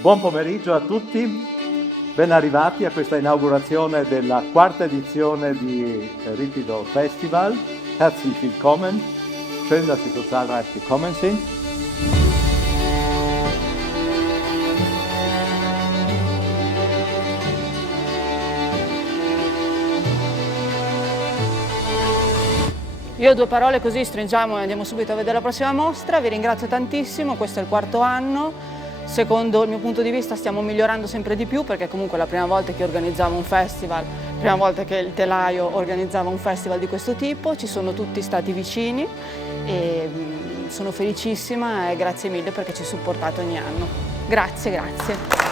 Buon pomeriggio a tutti, ben arrivati a questa inaugurazione della quarta edizione di Ripido Festival. Herzlich willkommen, schön, dass Sie so zahlreich gekommen sind. Io due parole così stringiamo e andiamo subito a vedere la prossima mostra. Vi ringrazio tantissimo, questo è il quarto anno. Secondo il mio punto di vista stiamo migliorando sempre di più, perché comunque è la prima volta che organizziamo un festival, la prima volta che il Telaio organizzava un festival di questo tipo. Ci sono tutti stati vicini e sono felicissima e grazie mille perché ci supportate ogni anno. Grazie, grazie.